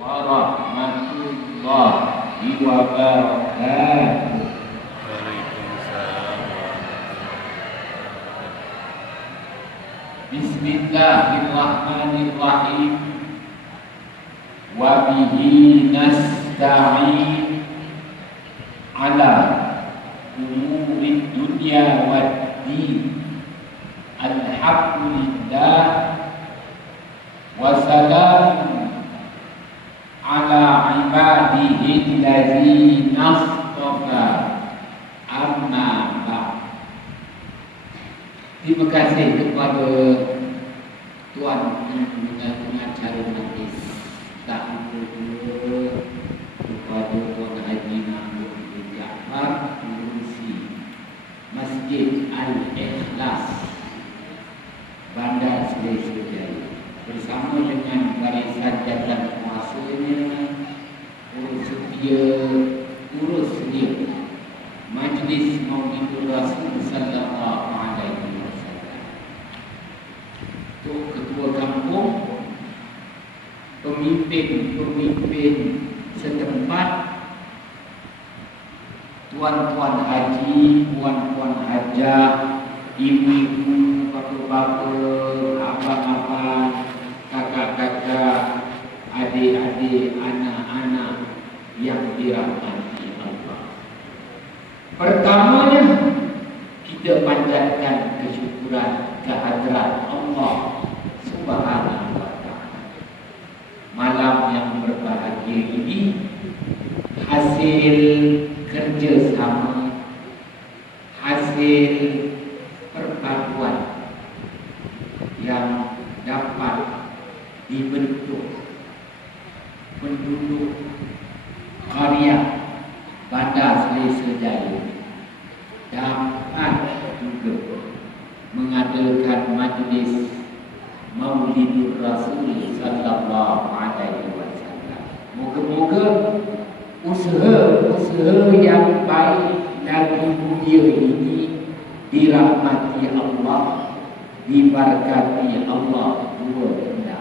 warahmatullahi wabarakatuh. Waalaikumsalam. Bismillahirrahmanirrahim. Wa bihi nasta'in ala umuri dunya waddin. Alhamdulillah wa salamun ala ibadihi allazina istafa, amma ba'd. Terima kasih kepada Tuan dengan pengacara majlis, tak lupa kepada Tuan Haji Mahmud bin Jaafar, pengurusi Masjid Al-Ikhlas, Bandar Selesa Jaya, bersama dengan barisan jawatan kuasanya, urus dia Majlis Maulidur Rasul sallallahu alaihi wasallam, untuk ketua kampung, pemimpin setempat, tuan-tuan haji, puan-puan hajah, ibu-ibu, bapa-bapa, abang-abang, kakak-kakak, adik-adik, anak-anak yang dirahmati Allah. Pertamanya, kita panjatkan kesyukuran kehadrat Allah Subhanahu wa Ta'ala. Malam yang berbahagia ini hasil kerjasama, hasil perpaduan yang dapat dibentuk penduduk karya Bandar Selesa Jaya dapat juga mengadakan majlis Maulidur Rasul sallallahu alaihi wasallam. Moga-moga usaha yang baik dan mulia ini dirahmati Allah, diberkati Allah dua benda.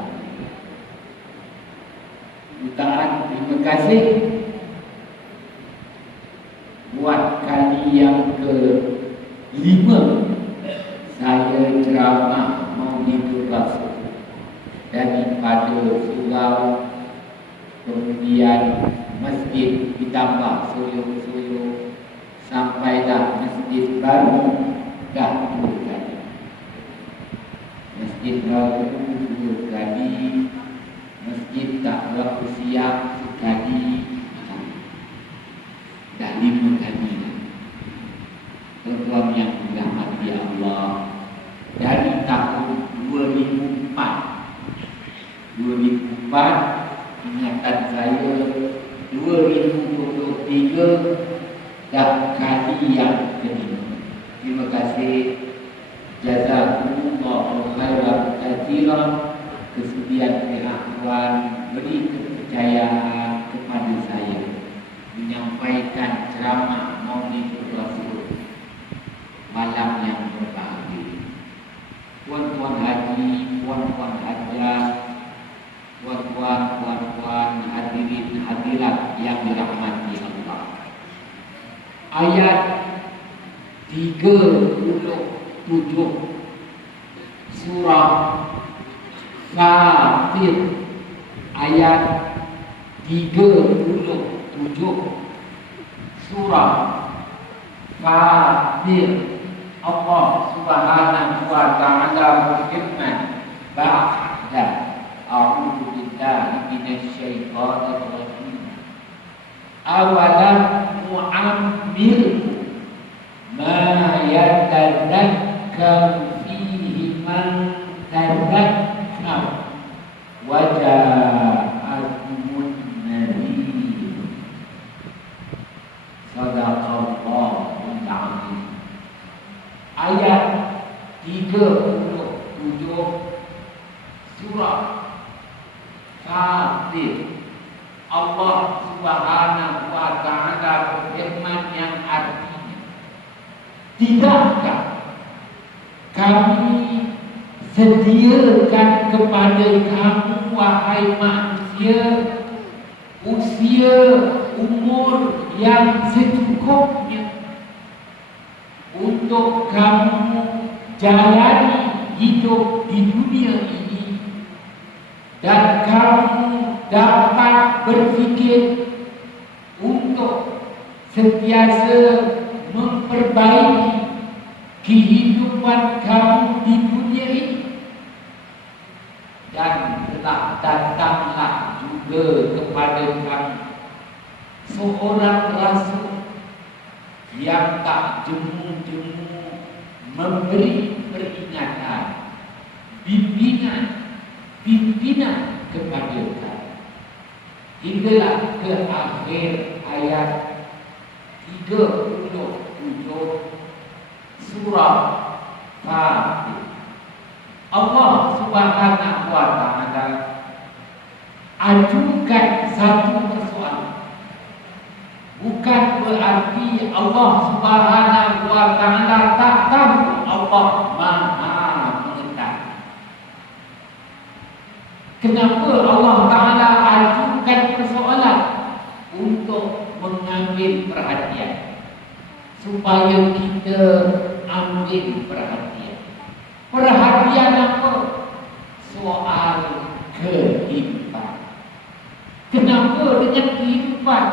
Jutaan terima kasih buat kali yang ke-5 saya ceramah Maulidur Rasul daripada surau, kemudian masjid ditambah soyo-soyo, sampailah masjid baru dah 2 kali. Masjid baru 2 kali, masjid tak berapa siap sekali, dah 5 kali. Tuan-tuan yang dirahmati Allah, dari tahun 2004 ingatan saya 2023 dah kali yang ke-5. Terima kasih, jazakumullahu khairan katsiran, kesediaan pihak Tuan beri kepercayaan kepada saya menyampaikan ceramah Maulidur Rasul malam yang berbahagia. Tuan-tuan haji, puan-puan hajah, tuan-tuan, puan-puan, hadirin hadirat yang dirahmati Allah. Ayat 37 surah Fatir, ayat 37 surah Fatir, Allah Subhanahu wa Ta'ala berfirman, ba'da a'udzu billahi minasyaitonir rajim, awalam nu'ammir ma yatadakkaru fihi man tadakkar wa ja'akumun nadhir. Sadaqallahul azim. Ayat 37 surah Fatir, Allah Subhanahu wa Ta'ala berfirman yang artinya, tidakkah kami sediakan kepada kamu wahai manusia ia usia umur yang secukupnya untuk kamu jalani hidup di dunia ini, dan kamu dapat berfikir untuk sentiasa memperbaiki kehidupan kamu di dunia ini. Dan telah datanglah juga kepada kamu seorang rasul yang tak jemu-jemu memberi peringatan, pimpinan kepada kamu. Hinggalah ke akhir ayat 37 surah Fatir. Allah Subhanahu wa Ta'ala ajukan satu persoalan. Bukan berarti Allah Subhanahu wa Ta'ala tak tahu. Allah Maha mengetahui. Kenapa Allah Ta'ala ajukan persoalan? Untuk mengambil perhatian, supaya kita ambil perhatian. Perhatian apa? Soal kehidupan. Kenapa dengan kehidupan?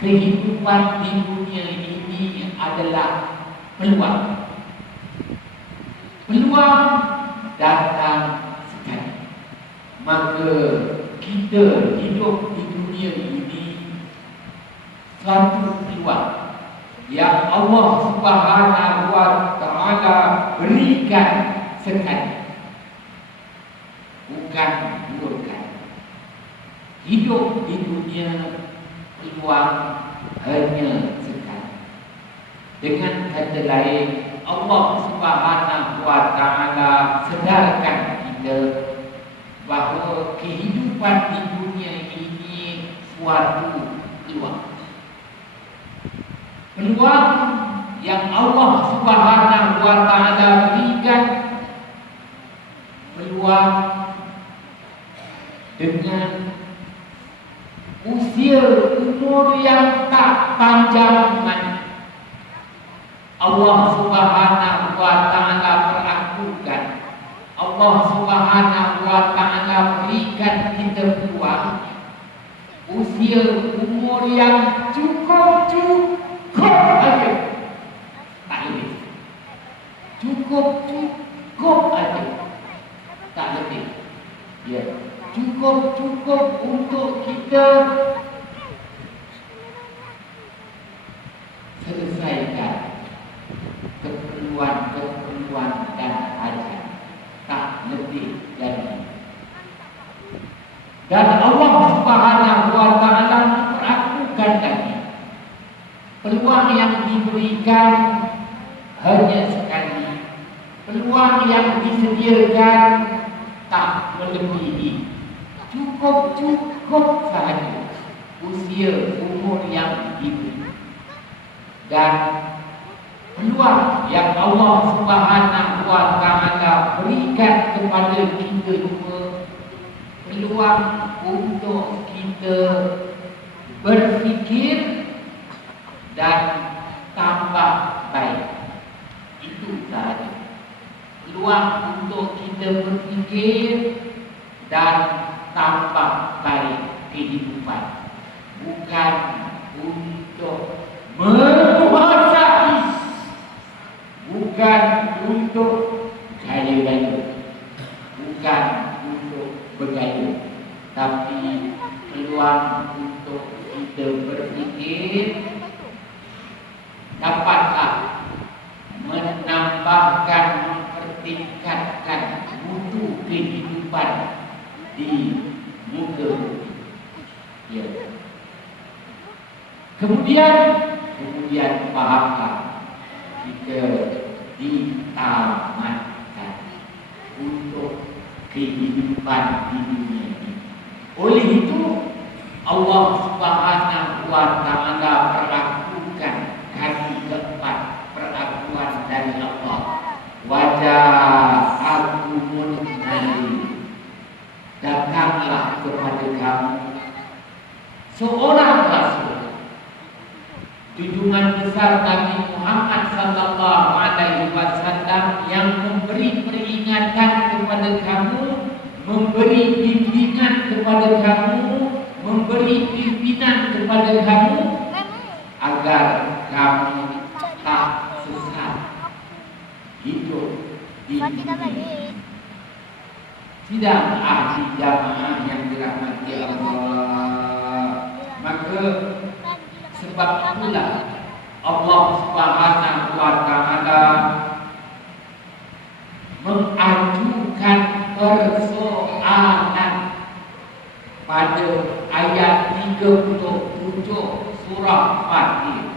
Kehidupan di dunia ini adalah peluang. Peluang datang sekali. Maka kita hidup di dunia ini suatu peluang yang Allah Subhanahu wa Ta'ala berikan sekali, bukan dua kali. Hidup di dunia peluang hanya sekali. Dengan kata lain, Allah Subhanahu wa Ta'ala sedarkan kita bahawa kehidupan di dunia ini suatu peluang. Peluang yang Allah Subhanahu wa Ta'ala berikan, peluang dengan usia umur yang tak panjang lagi. Allah Subhanahu wa Ta'ala perakukan, Allah Subhanahu wa Ta'ala berikan kita peluang usia umur yang cukup aja, tak lebih. Cukup aja, tak lebih. Ya, cukup untuk kita selesaikan keperluan dan hajat, tak lebih dari. Dan Allah Subhanahu wa Ta'ala memperakukan lagi, peluang yang diberikan hanya sekali. Peluang yang disediakan tak melebihi. Cukup sahaja usia umur yang diberi. Dan peluang yang Allah Subhanahu wa Ta'ala berikan kepada kita semua, peluang untuk kita berfikir dan tambah baik. Itu sahaja. Peluang untuk kita berfikir dan tambah baik kehidupan, bukan untuk menguasai, bukan untuk gaya-gaya, bukan untuk bergaya, tapi peluang untuk kita berfikir dapatlah menambahkan, mempertingkatkan mutu kehidupan di muka bumi. Ya. Kemudian fahamlah, kita ditamatkan untuk kehidupan di dunia ini. Oleh itu Allah Subhanahu wa Ta'ala perlakukan kali keempat perlakuan dari Allah, wajah akumun nabi, dan datanglah kepada kamu seorang rasul, junjungan besar Nabi Muhammad sallallahu alaihi wasallam, yang memberi peringatan kepada kamu, memberi bimbingan kepada kamu, memberi pimpinan kepada kamu agar kamu tak sesat hidup di dunia. Tidak ahli jamaah yang dirahmati Allah. Maka sebab itulah Allah Subhanahu wa taala mengajukan persoalan pada ayat 37 surah Fatir.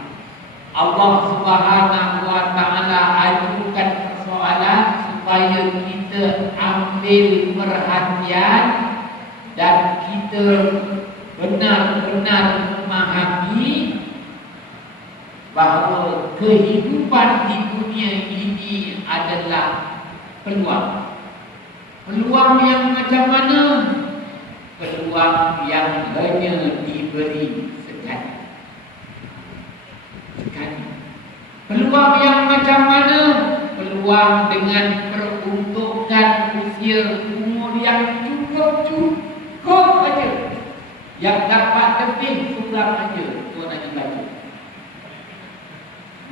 Allah Subhanahu wa taala ajukan persoalan supaya kita ambil perhatian dan kita benar-benar memahami bahawa kehidupan di dunia ini adalah peluang. Peluang yang macam mana? Peluang yang hanya diberi sekali. Peluang yang macam mana? Peluang dengan peruntukan usia umur yang cukup saja, yang dapat lebih kurang saja. Tuan Haji baca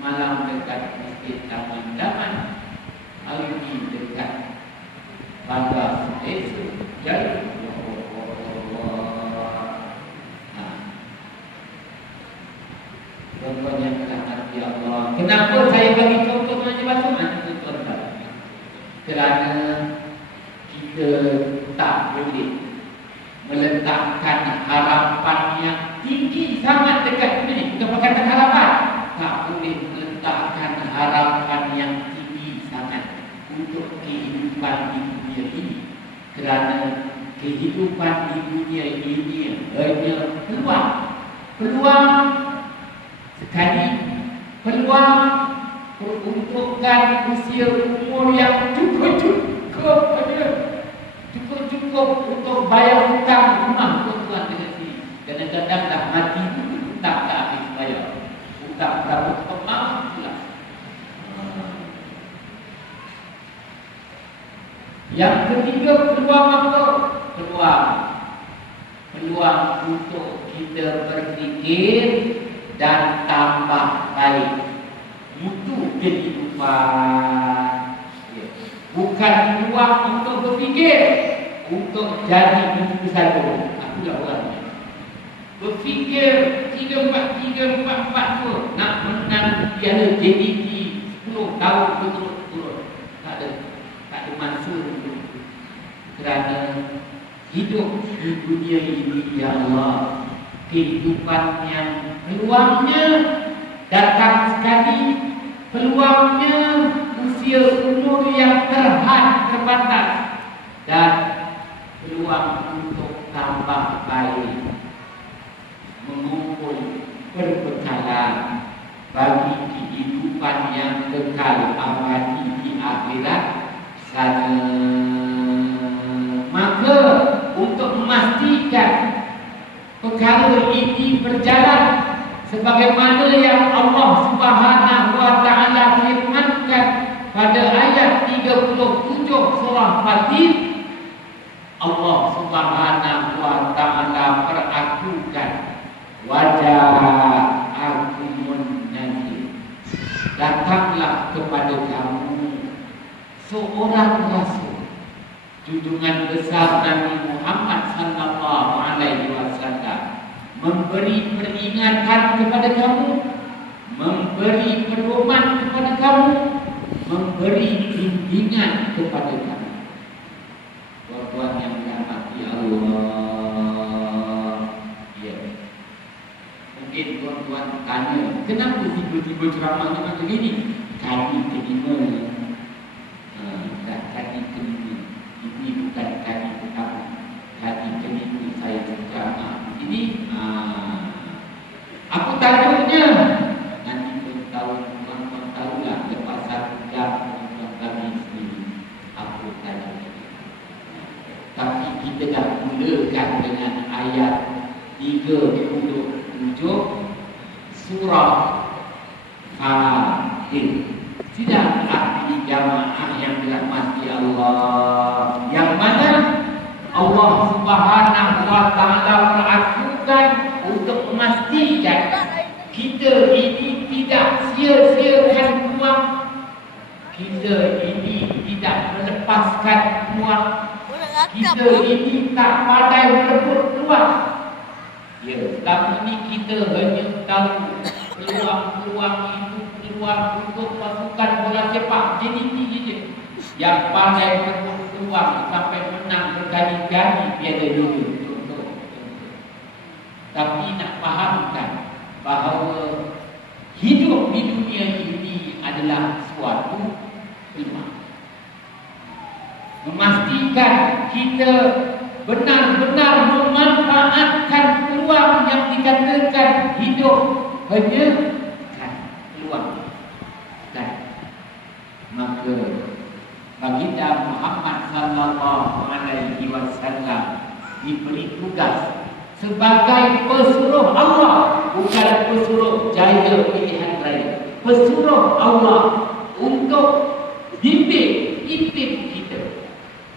malam dekat Masjid Taman Daman, hari ini dekat Bandar Desa Jaya. Tuan-tuan yang dirahmati Allah, kenapa saya bagi contoh Haji baca? Tuan-tuan, kerana kita tak boleh meletakkan harapan yang tinggi sangat dekat ini. Kita pakai harapan, tak boleh meletakkan harapan yang tinggi sangat untuk kehidupan di dunia ini, kerana kehidupan di dunia ini hanya peluang sekali, peluang peruntukan usia umur yang cukup saja, cukup untuk bayar hutang rumah. Tuan-tuan dengan sini, kadang-kadang dah mati tak habis bayar hutang berapa pemang pula. Yang ketiga, peluang apa? Peluang untuk kita berfikir dan tambah baik mutu kehidupan. Bukan peluang untuk berfikir untuk jadi begitu saja. Akulah orangnya berfikir 3-4 tu nak menang piala JDT 10 tahun berturut-turut. Tak ada masa itu. Kerana hidup di dunia ini, ya Allah, kehidupan yang peluangnya datang sekali, peluangnya usia umur yang terbatas, dan peluang untuk tambah baik, mengumpul perbekalan bagi kehidupan yang kekal abadi di akhirat sana. Maka untuk memastikan perkara ini berjalan sebagaimana yang Allah Subhanahu wa taala firmankan pada ayat 37 surah Fatir, Allah Subhanahu wa taala perakukan wajah akumun nazir, datanglah kepada kamu seorang rasul, junjungan besar Nabi Muhammad sallallahu alaihi wasallam, memberi peringatan kepada kamu, memberi pedoman kepada kamu, memberi bimbingan kepada kamu. Tuan-tuan yang dirahmati Allah, ya. Mungkin tuan-tuan tanya, kenapa tiba-tiba ceramahnya macam ini? Kali kelima. Kali kelima. Ini bukan kali pertama. Kali kelima saya berceramah ini. Apa tajuknya? Nanti tuan-tuan tahulah lepas 1 jam tuan-tuan kami sendiri apa tajuknya. Tapi kita dah dekat dengan ayat 37 surah Fatir. Tidak arti jamaah yang dirahmati Allah, yang mana Allah Subhanahu wa taala melakukan untuk memastikan kita ini tidak sia-siakan peluang, kita ini tidak melepaskan peluang, kita ini tak pandai merebut peluang. Ya, selama ini kita hanya tahu peluang-peluang itu peluang untuk pasukan bola sepak JDT saja. Yang pandai merebut peluang sampai menang berkali-kali Piala Dunia. Contoh. Tapi nak fahamkan bahawa hidup di dunia ini adalah suatu peluang. Memastikan kita benar-benar memanfaatkan peluang yang dikatakan hidup hanya peluang. Dan maka baginda Muhammad sallallahu alaihi wasallam diberi tugas sebagai pesuruh Allah, bukan pesuruh jaya pilihan raya, pesuruh Allah untuk bimbing kita.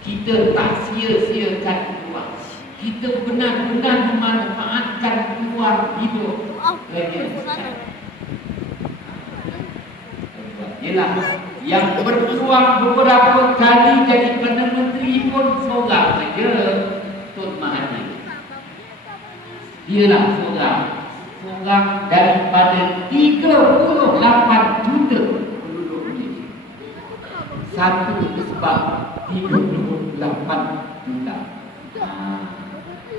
Kita tak sia-siakan peluang. Kita benar-benar memanfaatkan peluang hidup. Ialah yang berpeluang beberapa kali jadi Perdana Menteri pun seorang saja, Tun Mahathir. Dialah seorang daripada 38 juta penduduk Malaysia. Satu sebab 38 juta.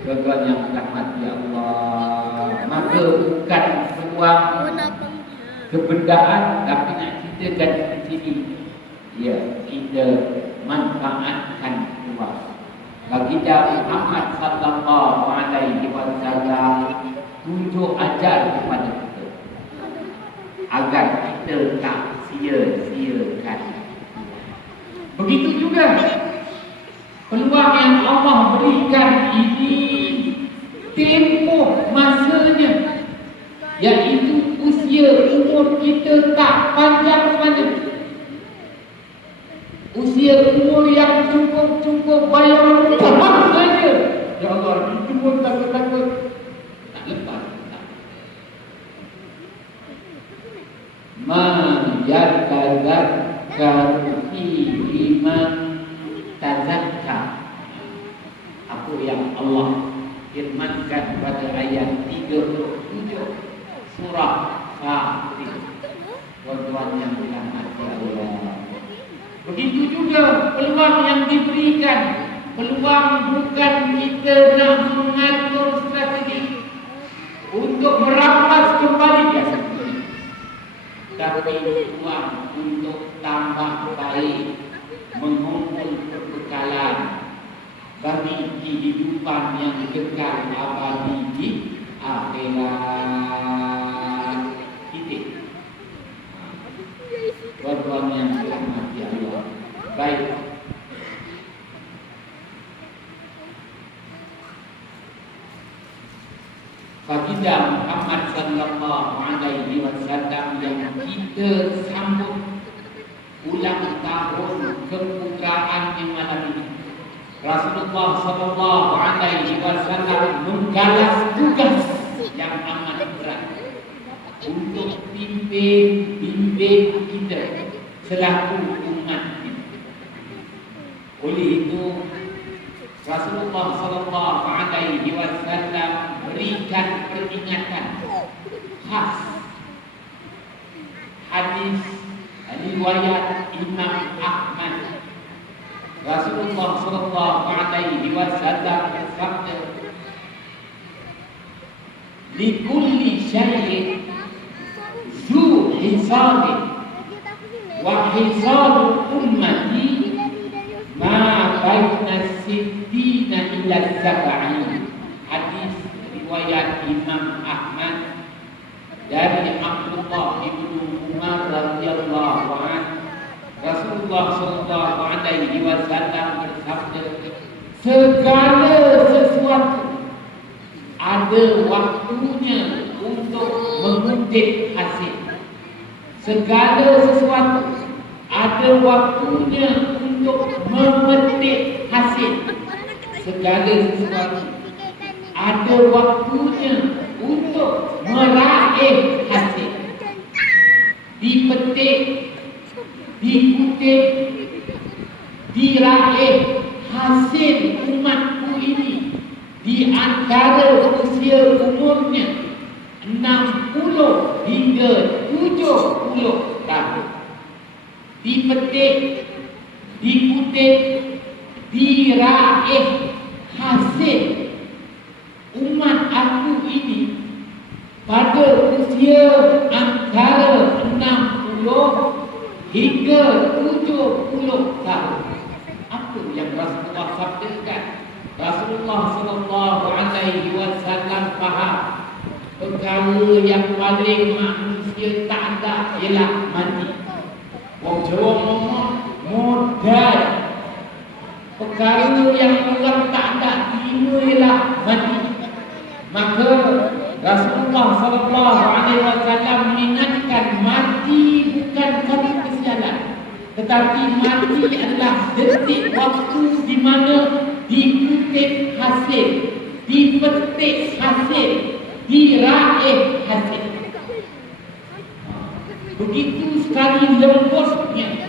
Tuan-tuan yang dirahmati Allah, maka bukan peluang kebendaan, tapi nak ceritakan di sini, ya, kita manfaatkan peluang. Baginda Muhammad sallallahu alaihi wasallam tunjuk ajar kepada kita agar kita tak sia-siakan. Begitu juga peluang yang Allah berikan ini tempoh masanya, iaitu usia umur kita tak panjang mana. Usia umur yang cukup bayar rumah saja. Ya Allah, itu pun takut-takut tak lepas. Ma yatazakkaru fihi man tazakkar. Apa yang Allah firmankan pada ayat 37 surah Fatir. Tuan-tuan yang dirahmati Allah, begitu juga peluang yang diberikan. Peluang bukan kita nak mengatur strategi untuk merampas kembali biasa, tapi peluang untuk tambah baik, mengumpul perbekalan bagi kehidupan yang kekal abadi di akhirat. Titik. Tuan-tuan yang dirahmati Allah. Baik. Baginda Muhammad sallallahu alaihi wasallam yang kita sambut ulang tahun keputraannya malam ini. Rasulullah sallallahu alaihi wasallam menggalas tugas yang amat berat untuk bimbing kita selaku umat. Oleh itu Rasulullah sallallahu alaihi wasallam berikan peringatan khas. Hadis riwayat Imam Ahmad. Rasulullah sallallahu alaihi wasallam bersabda, "Likulli syai'in zu hisabin wa hisabul ummati ma baina sittina ila sab'in." Hadis riwayat Imam Ahmad dari Abdullah bin Umar radhiyallahu anhu. Rasulullah sallallahu alaihi wasallam bersabda, segala sesuatu ada waktunya untuk mengutip hasil. Segala sesuatu ada waktunya untuk memetik hasil. Segala sesuatu ada waktunya untuk meraih hasil. Dipetik, dikutip, diraih hasil umatku ini di antara usia umurnya 60 hingga 70 tahun. Dipetik, dikutip, diraih hasil umat aku ini pada usia antara 60 hingga 70 tahun. Apa yang Rasulullah sabdakan? Rasulullah sallallahu alaihi wasallam faham perkara yang paling manusia tak ada ialah mati. Wong Jawa ngomong modal. Perkara yang orang tak ada terima ialah mati. Maka Rasulullah sallallahu alaihi wasallam mengingatkan mati bukan satu kesialan, tetapi mati adalah detik waktu di mana dikutip hasil, dipetik hasil, diraih hasil. Begitu sekali lembutnya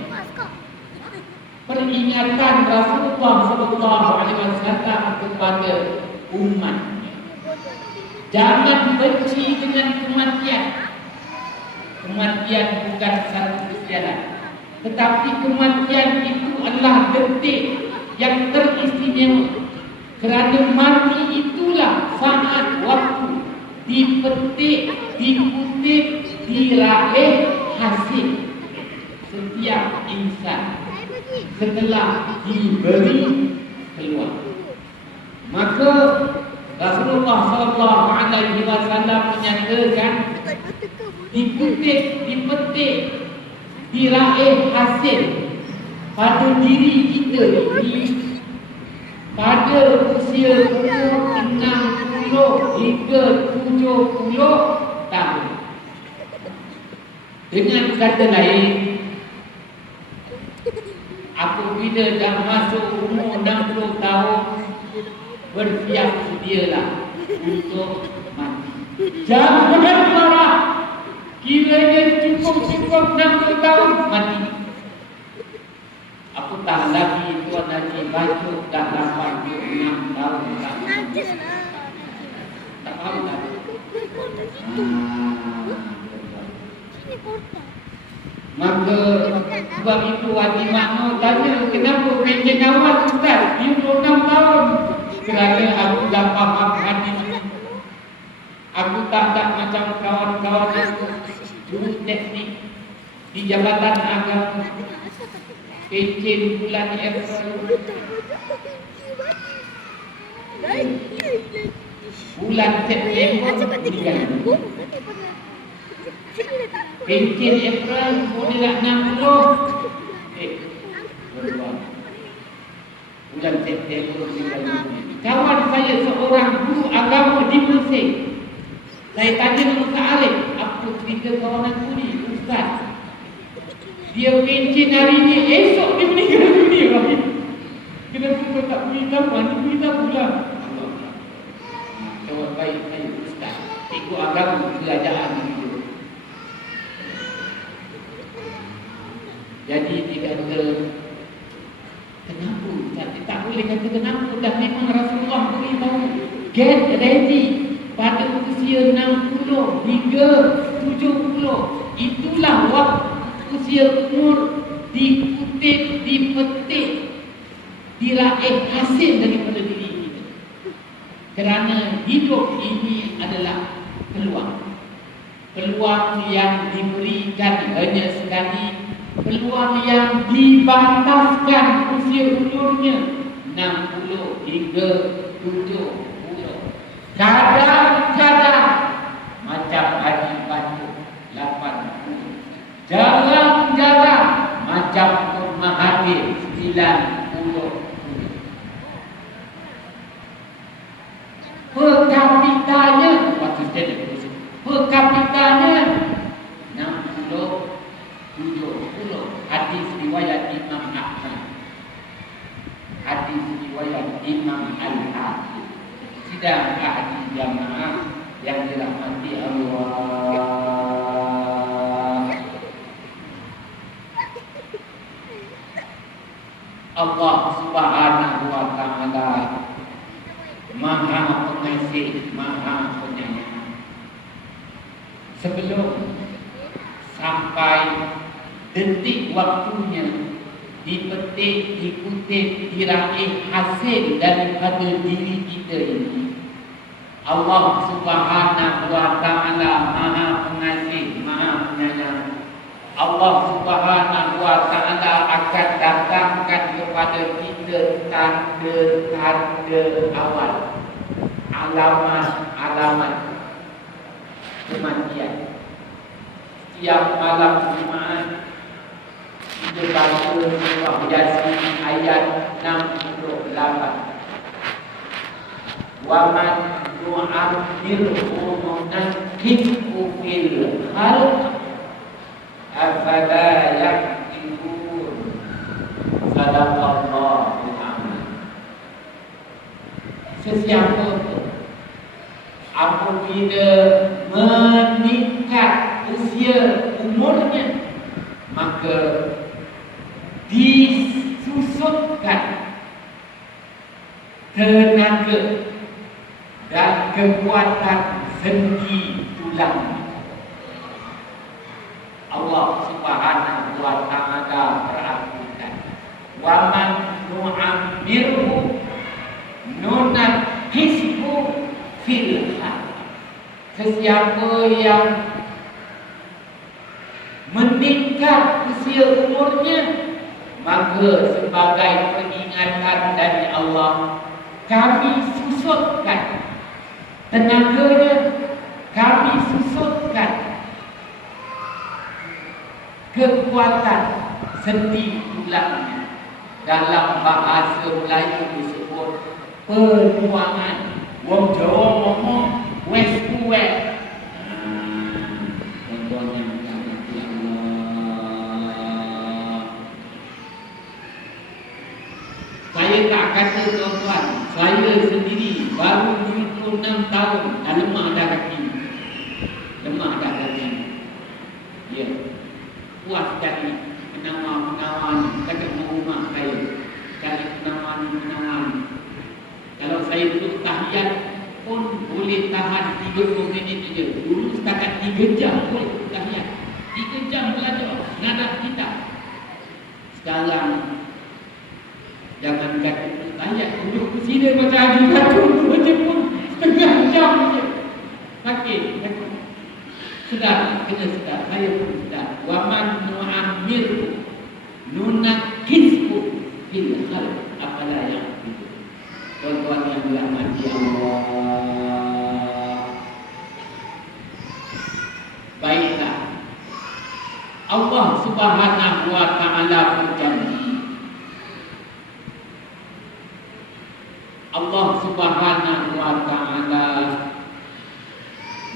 peringatan Rasulullah sallallahu alaihi wasallam kepada umatnya. Jangan benci dengan kematian. Kematian bukan satu kesialan, tetapi kematian itu adalah detik yang teristimewa. Kerana mati itulah saat waktu dipetik, dikutip, diraih hasil setiap insan setelah diberi keluar. Maka Rasulullah sallallahu alaihi wasallam menyatakan dikutip, dipetik, diraih hasil pada diri kita ini pada usia umur 60 hingga 70 tahun. Dengan kata lain, apabila dah masuk umur 60 tahun, bersiap sedialah untuk mati. Jangan marah. Kiranya cukup 60 tahun mati. Aku tak lagi Tuan Haji bacuk dah 86 tahun. Tak tahu tak? Maka sebab itu Haji Makmur tanya, kenapa pencen awal Ustaz 56 tahun? Kerana aku dah faham hadis. Aku tak macam kawan-kawan aku jurus teknik di Jabatan Agama. Pencen bulan April, bulan September meninggal. Pencen April model 60. Bulan September meninggal. Kawan saya seorang guru agama di Mesir. Saya tanya dengan Ustaz Alif, apa cerita kawan aku ni? Ustaz, dia pencen hari ni, esok dia meninggal dunia. Kenapa kau tak beritahu? Mana beritahu pula? Kawan baik saya, Ustaz, ikut agama kerajaan hidup. Jadi dia kata, kenapa? Tak boleh kata kenapa. Dah memang Rasulullah beritahu, get ready pada usia 60 hingga 70. Itulah waktu usia umur dikutip, dipetik, diraih hasil daripada diri kita. Kerana hidup ini adalah peluang. Peluang yang diberikan hanya sekali, peluang yang dibataskan usia umurnya 60 hingga 70. Kadang-kadang macam Haji Batu 80. Jarang-jarang macam Nur Mahathir 90. per kapitanya, per kapitanya 60-70. Hadis riwayat Imam Ahmad, hadis riwayat Imam Al-Hakim. Sidang hadis jamaah yang dirahmati Allah. Allah Subhanahu wa ta'ala Maha Pengasih, Maha Penyayang. Sebelum sampai detik waktunya dipetik, dikutip, diraih hasil daripada diri kita ini, Allah Subhanahu wa ta'ala Maha Pengasih, Maha Penyayang. Allah Subhanahu wa ta'ala akan datangkan kepada kita tanda-tanda awal, alamat-alamat kematian. Setiap malam Jumaat kita baca surah Yasin ayat 68. Wa man nu'ammirhu nunakkishu fil khalq afala yaqilun. Sadaqallahu a'lam. Sesiapa apabila meningkat usia umurnya, maka disusutkan tenaga dan kekuatan sendi tulang. Allah Subhanahu wa ta'ala perhatikan, wa man nu'ammirhu nunakkishu fil khalq. Sesiapa yang meningkat usia umurnya, maka sebagai peringatan dari Allah, kami susutkan tenaganya, kami susutkan kekuatan sendi tulangnya. Dalam bahasa Melayu disebut penuaan. Wong Jawa ngomong wes kuwe. Contohnya saya tak kata tuan-tuan, saya sendiri baru 26 tahun dah lemah dah kaki. Lemah dah kaki. Ya. Puas cari penawar-penawar dekat rumah saya. Cari penawar. Kalau saya duduk tahiyat pun boleh tahan 30 minit saja. Dulu setakat 3 jam boleh tahiyat. 3 jam belajar nadah kita. Sekarang jangan kata tahiyat, duduk ke sini macam Haji Fatul baca pun setengah jam saja. Sakit. Sedar, kena sedar. Saya pun sedar. Wa man nu'ammirhu nunakkishu fil khalq. Apalah yang itu. Tuan-tuan yang dirahmati Allah. Baiklah. Allah Subhanahu wa ta'ala berjanji. Allah Subhanahu wa ta'ala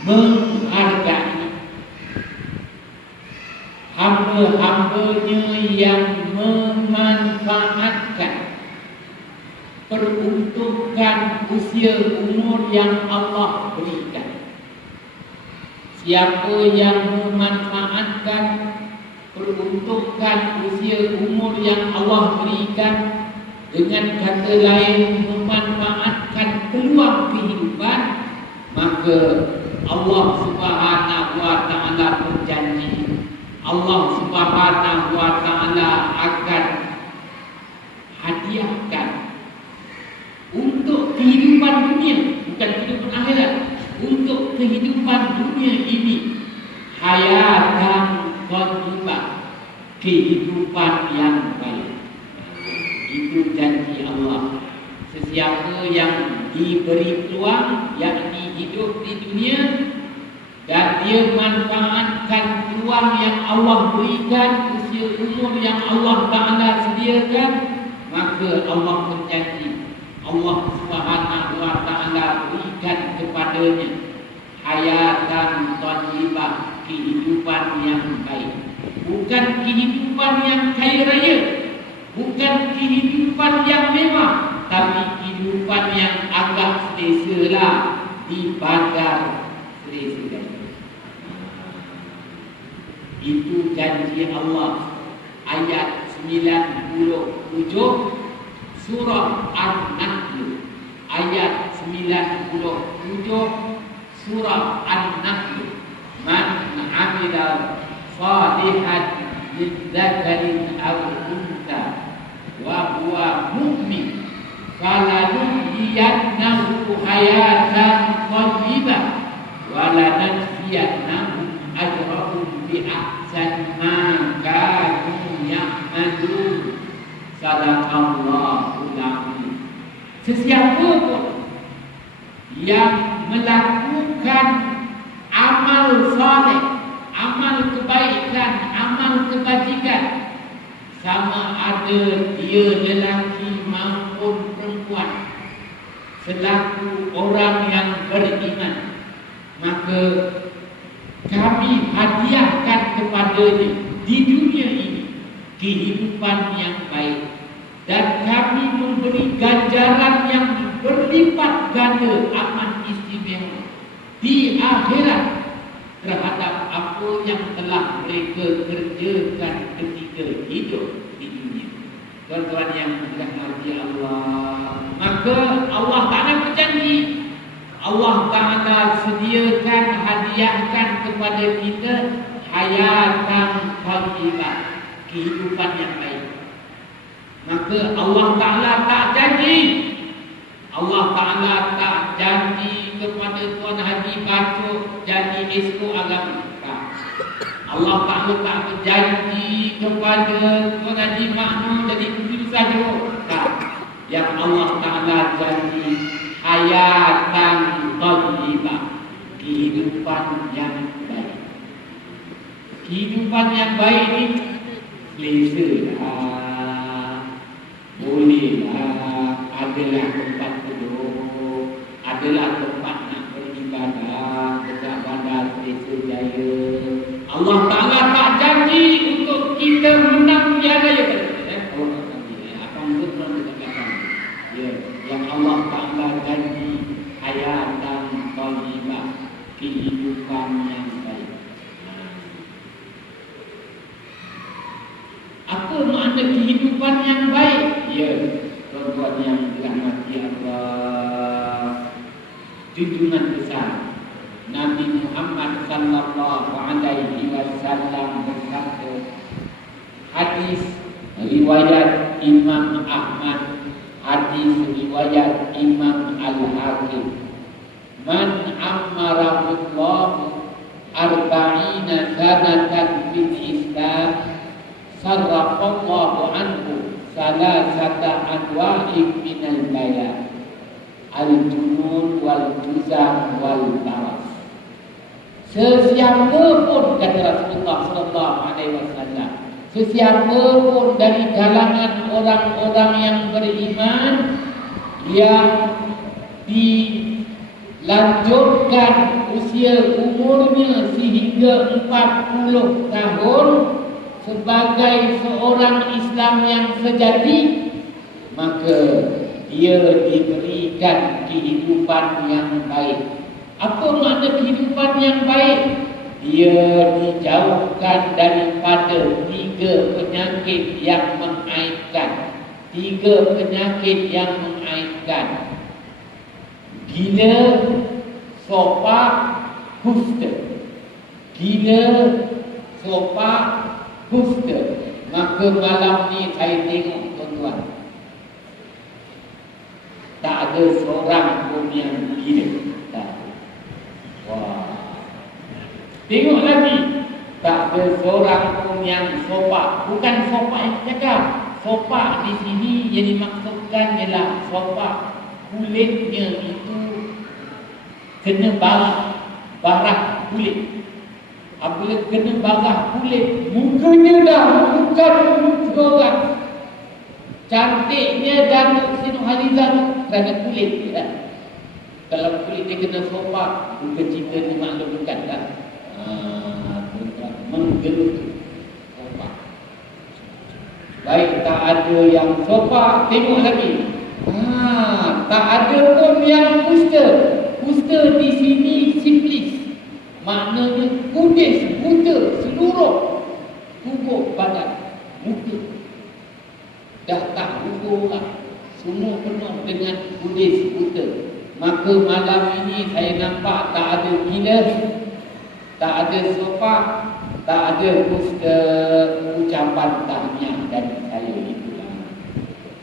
menghargai hamba-hambanya yang memanfaatkan peruntukan usia umur yang Allah berikan. Siapa yang memanfaatkan peruntukan usia umur yang Allah berikan, dengan kata lain memanfaatkan peluang kehidupan, maka Allah Subhanahu wa ta'ala berjanji, Allah Subhanahu wa ta'ala akan hadiahkan untuk kehidupan dunia, bukan kehidupan akhirat, untuk kehidupan dunia ini hayatan thayyibah, kehidupan yang baik. Itu janji Allah. Sesiapa yang diberi peluang, yakni hidup di dunia, dan dia manfaatkan peluang yang Allah berikan, usia umur yang Allah Ta'ala sediakan, maka Allah berjanji, Allah Subhanahu wa taala berikan kepadanya hayatan thayyibah, kehidupan yang baik. Bukan kehidupan yang kaya raya, bukan kehidupan yang mewah, tapi kehidupan yang agak selesa di bandar selesa. Itu janji Allah. Ayat 97 surah An-Nahl. Ayat 97 surah An-Nahl. Man 'amila salihan min dzakarin aw untha wa huwa mu'min falanuhyiyannahu hayatan thayyibah wa lanajziyannahum ajrahum bi ahsani ma kanu ya'malun. Sadaqallahul azim. Sesiapa pun yang melakukan amal saleh, amal kebaikan, amal kebajikan, sama ada dia lelaki maupun perempuan, selaku orang yang beriman, maka kami hadiahkan kepadanya di dunia ini kehidupan yang baik, dan kami memberi ganjaran yang berlipat ganda amat istimewa di akhirat terhadap apa yang telah mereka kerjakan ketika hidup di dunia. Tuan-tuan yang dirahmati Allah, maka Allah Ta'ala berjanji, Allah Ta'ala sediakan, hadiahkan kepada kita hayatan thayyibah, kehidupan yang baik. Maka Allah Ta'ala tak janji, Allah Ta'ala tak janji kepada Tuan Haji Bacuk jadi esko agama. Allah Ta'ala tak berjanji kepada Tuan Haji Maknun jadi begitu saja. Yang Allah Ta'ala janji hayatan thayyibah, kehidupan yang baik. Kehidupan yang baik ini selesa lah, boleh lah, adalah tempat duduk, adalah tempat nak beribadah, dekat bandar selesa jaya. Allah Ta'ala tak janji untuk kita menang tiada ya. Apa untuk menegakkan? Ya, yang Allah Ta'ala janji hayatan thayyibah, kehidupan yang baik. Apa makna kehidupan yang baik? Ya, tuan-tuan yang dirahmati Allah, junjungan besar Nabi Muhammad sallallahu alaihi wasallam berkata, hadis riwayat Imam Ahmad, hadis riwayat Imam Al-Hakim, man ammarahullahu arba'ina sanatan fil Islam sarrafallahu anhu salasata anwa'in minal bala, al-junun wal juzam wal baras. Sesiapa pun, kata Rasulullah sallallahu alaihi wasallam, sesiapa pun dari kalangan orang-orang yang beriman yang dilanjutkan usia umurnya sehingga 40 tahun sebagai seorang Islam yang sejati, maka dia diberikan kehidupan yang baik. Apa makna kehidupan yang baik? Dia dijauhkan daripada 3 penyakit yang mengaitkan. 3 penyakit yang mengaitkan: gila, sopak, kusta. Gila, sopak, kusta. Maka malam ni saya tengok, tuan-tuan, tak ada seorang pun yang gila. Tak. Wah. Tengok lagi, tak ada seorang pun yang sopak. Bukan sopak yang cakap. Sopak di sini yang dimaksudkan ialah sopak kulitnya itu kena barah kulit. Apabila kena barah kulit, mukanya dah bukan muka orang. Cantiknya dan Siti Nurhaliza kerana kulit ya. Kalau kulit dia kena sopak, bukan cerita ni maklum bukan dah. Menggerutu sopak. Baik, tak ada yang sopak, tengok lagi. Tak ada pun yang kusta. Kusta di sini simplis. Maknanya kudis, buta seluruh tubuh badan, muka. Dah tak ukur lah. Semua penuh dengan kudis, buta. Maka malam ini saya nampak tak ada gila, tak ada sopak, tak ada kusta, ucapan tahniah dari saya itulah.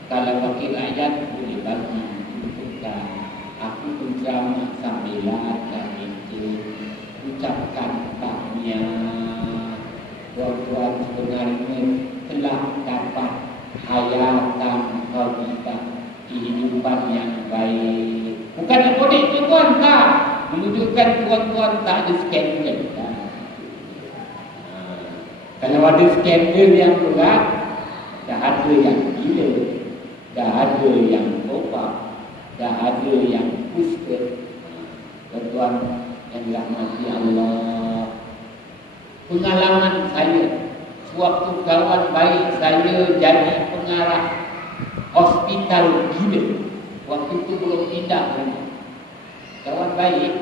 Kalau wakil rakyat boleh bagi untukkan aku penceramah sambilan dan itu ucapkan tahniah. Tuan-tuan sebenarnya telah dapat hayatan khabibah, kehidupan yang baik. Bukan apodik tuan-tuan, tak. Menunjukkan tuan-tuan tak ada skandal. Kalau ada skandal yang berat, dah ada yang gila, dah ada yang topak, dah ada yang kusta. Tuan-tuan yang dirahmati Allah, pengalaman saya sewaktu kawan baik saya jadi pengarah hospital gila. Waktu itu belum pindah lagi. Kawan baik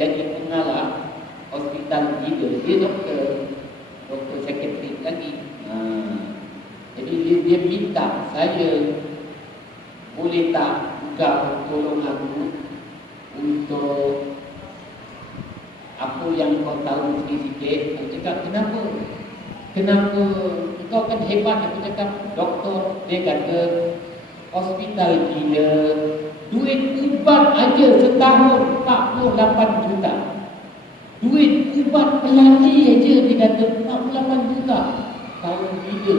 jadi pengarah hospital gila. Dia doktor sekretari lagi. Jadi dia minta saya boleh tak buka tolong aku untuk apa yang kau tahu sikit-sikit. Aku cakap, kenapa? Kenapa? Kau kan hebat. Aku cakap, doktor. Dia kata, hospital gila, duit ubat aja setahun 48 juta. Duit ubat pelati aja dia kata 48 juta. Tahun gila.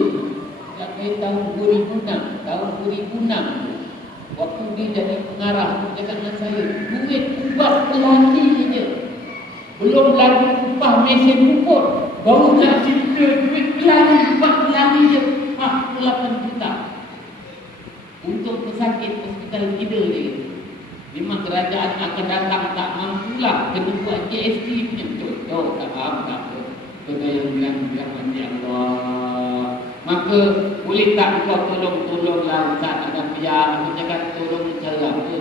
Tak kaya tahun 2006. Tahun 2006. Waktu dia jadi pengarah, dia cakap dengan saya, duit ubat pelati aja. Belum lagi upah mesin puput. Baru nak cerita duit pelati, ubat pelati je 48 juta. Untuk pesakit hospital kita ni, memang kerajaan akan datang tak mampulah kena buat GST punya betul. Tak faham tak apa. Kena yang bilang mandi Allah. Maka boleh tak kau tolonglah Ustaz ada pihak. Aku cakap tolong cara apa?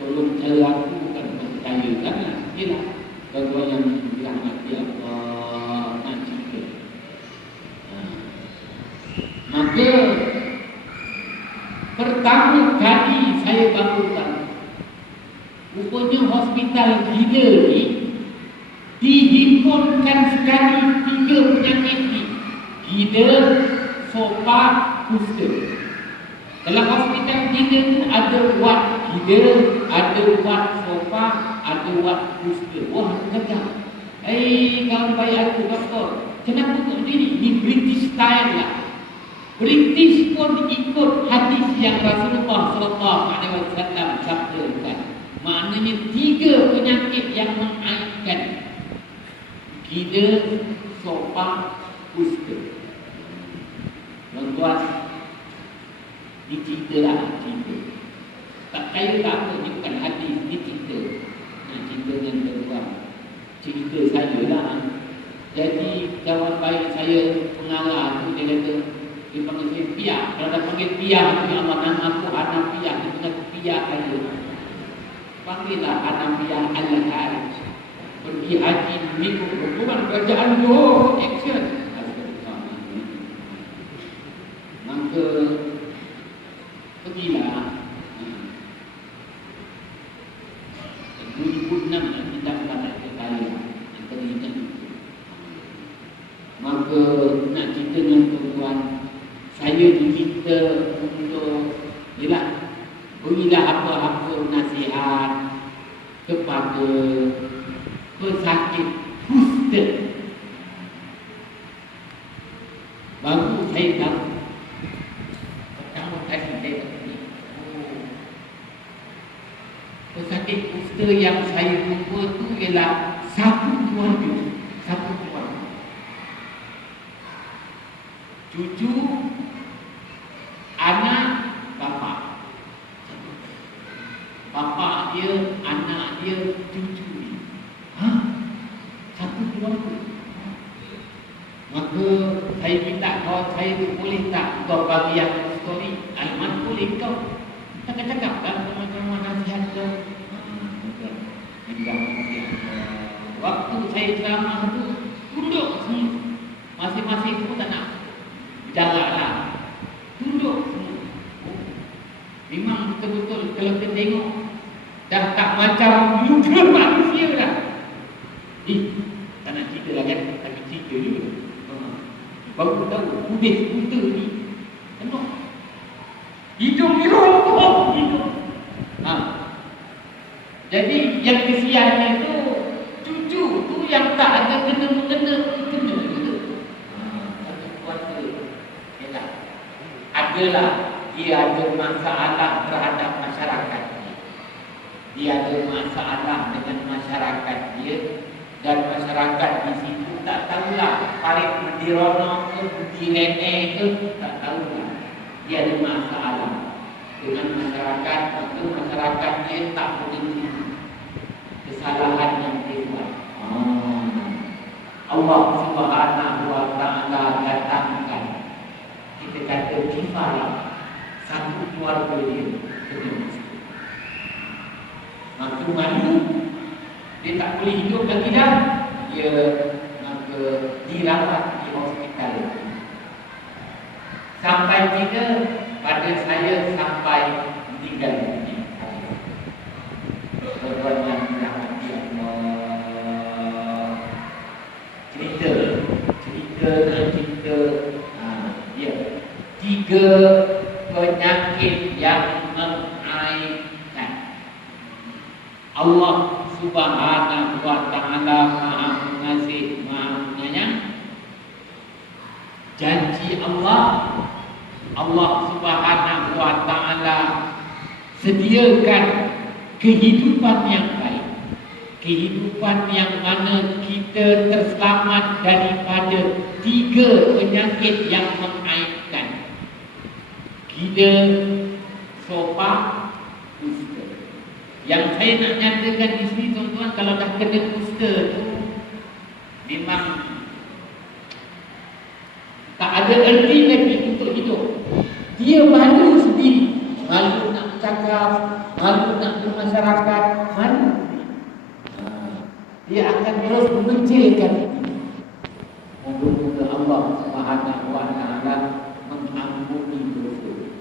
Tolong cara aku bukan percaya kan lah. Yelah. Tuan-tuan yang bilang mandi Allah nak cerita. Maka pertama kali saya bangunkan, rupanya hospital gila ni dihimpunkan sekali 3 penyakit ni. Gila, sopak, kusta. Dalam hospital gila tu ada wad gila, ada wad sopak, ada wad kusta. Wah, kata, kawan baik aku doktor, kenapa kau ni? Ni British style lah. British pun ikut hadis yang Rasulullah SAW sabdakan. Maknanya 3 penyakit yang mengaitkan: gila, sopak, kusta. Tuan-tuan, diceritalah cerita. Tak kaya tak apa, ni bukan hadis, ni cerita. Nak cerita dengan tuan-tuan, cerita saya lah. Jadi kawan baik saya pengarah tu, dia kata, dia panggil saya Pia. Kalau dah panggil Pia, ya Allah, nama aku Hanafiah. Dia kata Pia aja. Panggillah Hanafiah Al-Hal. Pergi haji minggu berbulan kerajaan Johor, action. Maka pergilah. 2006 kita dapat kekayaan yang terlihat. Maka nak cerita dengan tuan-tuan, saya diminta untuk berilah apa-apa nasihat kepada pesakit kusta. Baru saya tahu. Pertama kali saya tahu, pesakit kusta yang saya jumpa tu ialah satu keluarga. Cucu, anak, bapa. cucu ni. Satu keluarga. Maka saya minta kawan saya tu boleh tak kau bagi aku story. Alman boleh kau. Cakap-cakap kan sama-sama nasihat kau. Waktu saya ceramah tu tunduk semua. Masing-masing semua tak nak jalan lah. Tunduk semua. Memang betul-betul kalau kita tengok dah tak macam muka manusia dah. Tak nak cerita lah kan. Tapi cerita juga. Baru tahu Udis buta ni penuh hidung ni rompok hidung. Jadi yang kesiannya tu cucu tu yang tak ada kena-mengena kena juga. Satu kuasa yalah. Adalah dia ada masalah terhadap masyarakat dia ada masalah dengan masyarakat dia. Dan masyarakat di situ tak tahulah Farid Mendirono ke Budi Rene ke, tak tahulah. Dia ada masalah dengan masyarakat. Maka masyarakat dia tak mengerti kesalahan yang dia buat. Allah Subhanahu wa ta'ala datangkan, kita kata kifarah, satu keluarga dia kena miskin. Maka malu, dia tak boleh hidup lagi dah. Dia maka dirawat di hospital. Sampai kita pada saya sampai meninggal dunia. Tuan-tuan yang dirahmati Allah. Cerita ya. 3 penyakit yang mengaibkan. Allah Subhanahu wa ta'ala Maha Pengasih, Maha Penyayang. Janji Allah Subhanahu wa ta'ala sediakan kehidupan yang baik, kehidupan yang mana kita terselamat daripada 3 penyakit yang mengaibkan: gila, sopa, kusta. Yang saya nak nyatakan di sini tuan-tuan, kalau dah kena kusta tu memang tak ada erti lagi untuk hidup. Dia malu sendiri, malu nak bercakap, malu nak bermasyarakat, malu. Dia akan terus mengecilkan diri. Moga-moga Allah Subhanahu wa ta'ala mengampuni dosa.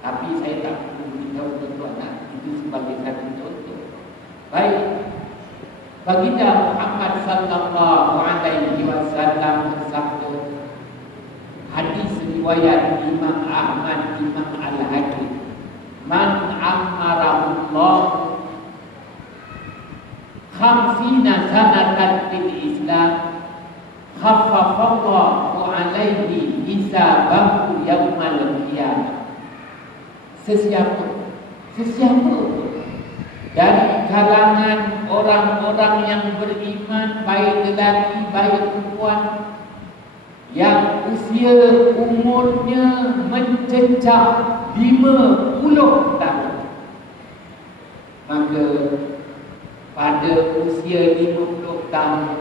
Tapi saya tak perlu beritahu tuan-tuan, itu sebagai satu contoh. Baik, baginda Muhammad sallallahu alaihi wasallam bersabda, hadis riwayat Imam Ahmad, Imam Al-Hakim, man amarahullah khamsina sanatan fil Islam khaffafallahu alaihi hisabahu yaumal qiyamah. Sesiapa dari kalangan orang-orang yang beriman, baik lelaki baik perempuan, yang usia umurnya mencecah 50 tahun, maka pada usia 50 tahun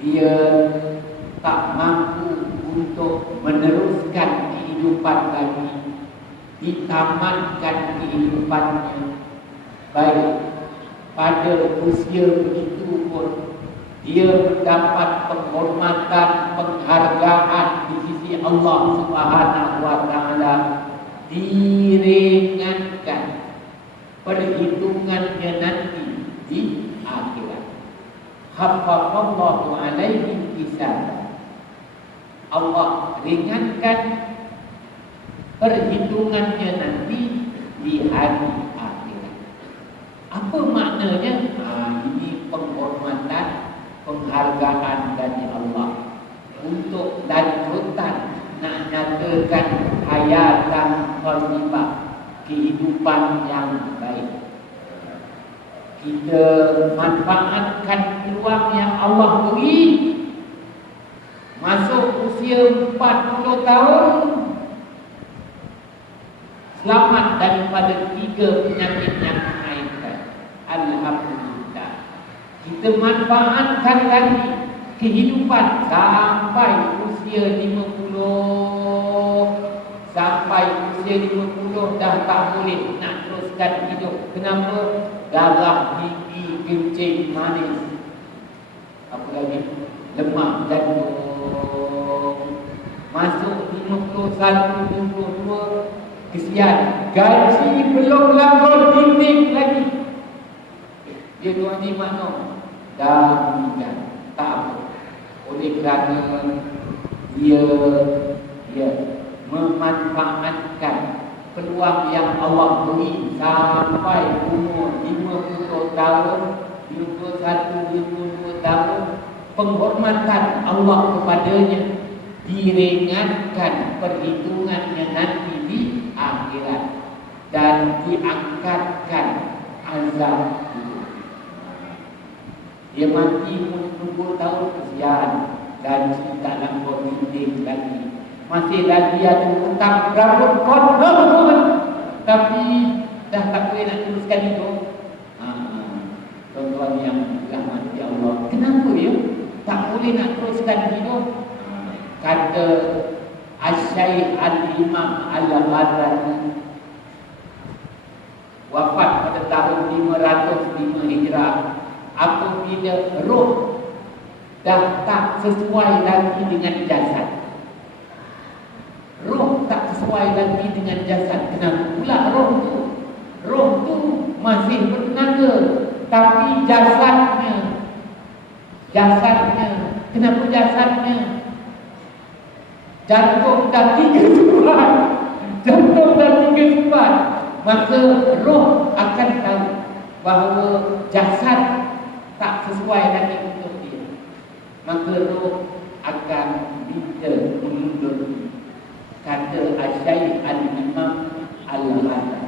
dia tak mampu untuk meneruskan kehidupan lagi, ditamatkan kehidupannya. Baik, pada usia begitu pun dia mendapat penghormatan, penghargaan di sisi Allah Subhanahu wa ta'ala, diringankan perhitungannya nanti di akhirat. Khaffafallahu alaihi hisab. Allah ringankan perhitungannya nanti di hari akhirat. Apa maknanya? Ini penghormatan, penghargaan dari Allah untuk lanjutan nak nyatakan hayatan thayyibah, kehidupan yang baik. Kita manfaatkan peluang yang Allah beri. Masuk usia 40 tahun, selamat daripada 3 penyakit yang mengaibkan. Alhamdulillah. Kita manfaatkan lagi kehidupan sampai usia 50. Sampai usia 50 dah tak boleh nak teruskan hidup. Kenapa? Darah tinggi, kencing, manis. Apa lagi? Lemak jantung. Masuk 51, 52, kesian. Gaji belum langgar dinding lagi. Dia tuan ni makna dah meninggal. Tak apa. Oleh kerana dia memanfaatkan peluang yang Allah beri sampai umur 50 tahun, 51, 52 tahun, penghormatan Allah kepadanya diringankan perhitungannya nanti di akhirat dan diangkatkan azab itu. Dia mati umur 60 tahun kesian dan tak lampau dinding lagi. Masih lagi ada hutang rambut kotor, tapi dah tak boleh nak teruskan hidup. Tuan-tuan yang dirahmati Allah, kenapa dia tak boleh nak teruskan hidup? Kata Asy-Syaikh Al-Imam Al-Ghazali, wafat pada tahun 505 Hijrah, apabila roh dah tak sesuai lagi dengan jasad. Roh tak sesuai lagi dengan jasad. Kenapa pula roh tu? Roh tu masih bertenaga, tapi jasadnya, kenapa jasadnya? Jantung dah 3 sumbat. Maka roh akan tahu bahawa jasad tak sesuai lagi untuk dia. Maka roh akan minta mengundur. Kata Asy-Syaikh Al-Imam Al-Ghazali.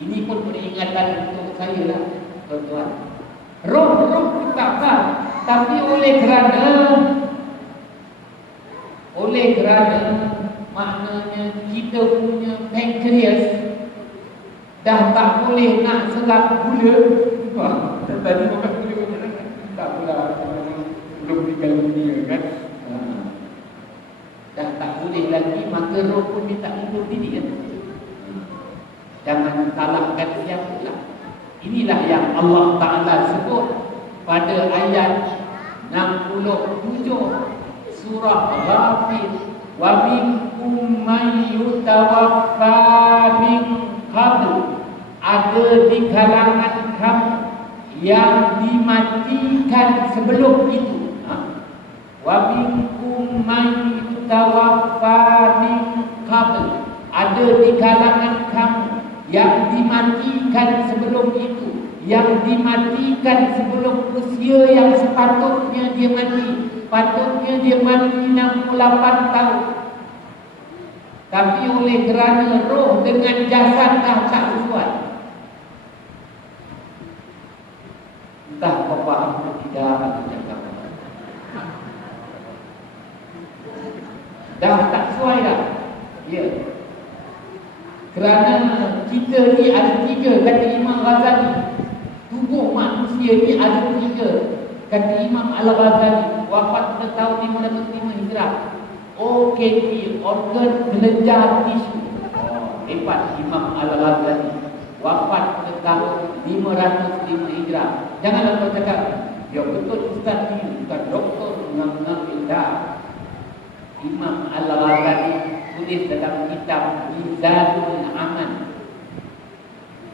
Ini pun peringatan untuk saya lah, tuan-tuan. Roh tak apa, tapi oleh kerana maknanya kita punya pankreas dah tak boleh nak serap gula. Tadi makan gula tak pula belum tinggal dunia kan. Dah tak boleh lagi, maka roh pun minta undur diri kan. Jangan salahkan siapa lah. Inilah yang Allah Ta'ala sebut pada ayat 67 surah Ghafir. Wa minkum man yutawaffa min qabl. Ada di kalangan kamu yang dimatikan sebelum itu. Wa minkum man yutawaffa min qabl. Ada di kalangan kamu yang dimatikan sebelum itu, yang dimatikan sebelum usia yang sepatutnya dia mati. Patutnya dia mati 68 tahun. Tapi oleh kerana roh dengan jasad dah tak sesuai. Entah kau faham atau tidak aku cakap. Dah tak sesuai dah. Ya. Kerana kita ni ada 3, kata Imam Ghazali. Tubuh manusia ni ada 3, kata Imam Al-Ghazali, wafat pada tahun 505 Hijrah. OKT, organ kelenjar tisu. Hebat Imam Al-Ghazali, wafat pada tahun 505 Hijrah. Janganlah kau cakap, ya betul Ustaz ni bukan doktor mengambil dah. Imam Al-Ghazali tulis dalam kitab Mizanul Aman,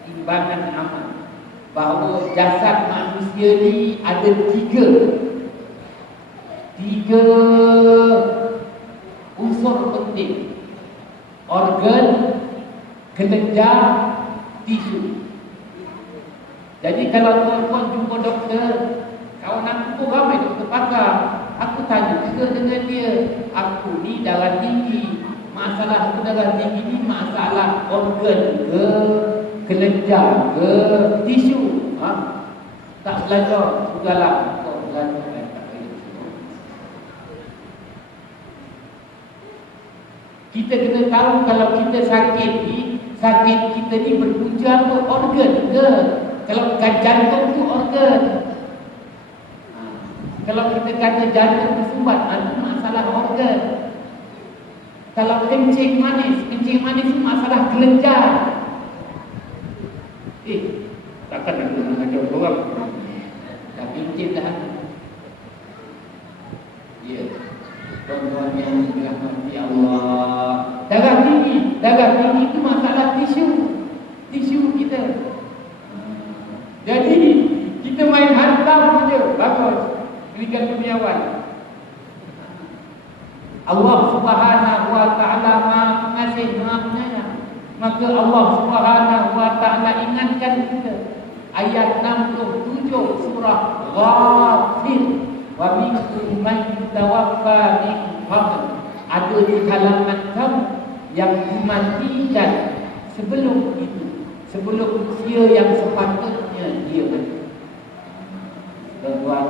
timbangan amal, bahawa jasad manusia ni ada 3 unsur penting: organ, kelenjar, tisu. Jadi kalau tuan-tuan jumpa doktor, kawan aku pun ramai doktor pakar, aku tanya juga dengan dia, aku ni darah tinggi, masalah aku darah tinggi ni masalah organ ke, kelenjar ke, tisu. Tak belajar, sudahlah kau belajar. Kita kena tahu kalau kita sakit ni sakit kita ni berpunca apa? Organ ke? Kalau bukan jantung tu organ. Kalau kita kata jantung tersumbat, itu masalah organ. Kalau kencing manis itu masalah kelenjar. Takkan aku nak ngajak orang. Dah kencing dah. Ya. Tuan-tuan yang dirahmati Allah. Darah tinggi itu masalah tisu kita. Jadi kita main hantam saja, bagus. Berikan duniawan. Allah Subhanahu wa taala Maha Pengasih, Maha Penyayang. Maka Allah Subhanahu wa taala ingatkan kita ayat 67 surah Ghafir, wa minkum man yatawaffa min qabl. Ada di kalangan kamu yang dimatikan sebelum itu, sebelum usia yang sepatutnya dia mati. Tuan-tuan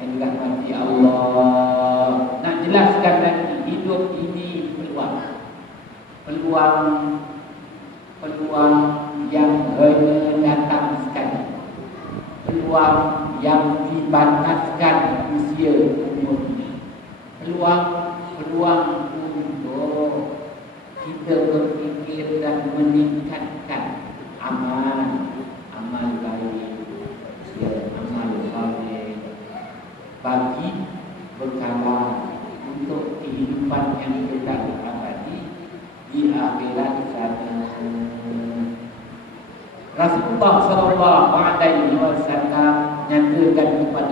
yang dirahmati Allah, nak jelaskan lagi, hidup ini peluang yang hanya datang sekali, peluang yang dibataskan usia umur ini, peluang untuk kita berfikir dan meningkatkan amal baik, amal saleh bagi bekal untuk kehidupan yang kekal abadi di akhirat sana. Rasulullah sallallahu alaihi wasallam nyatakan kepada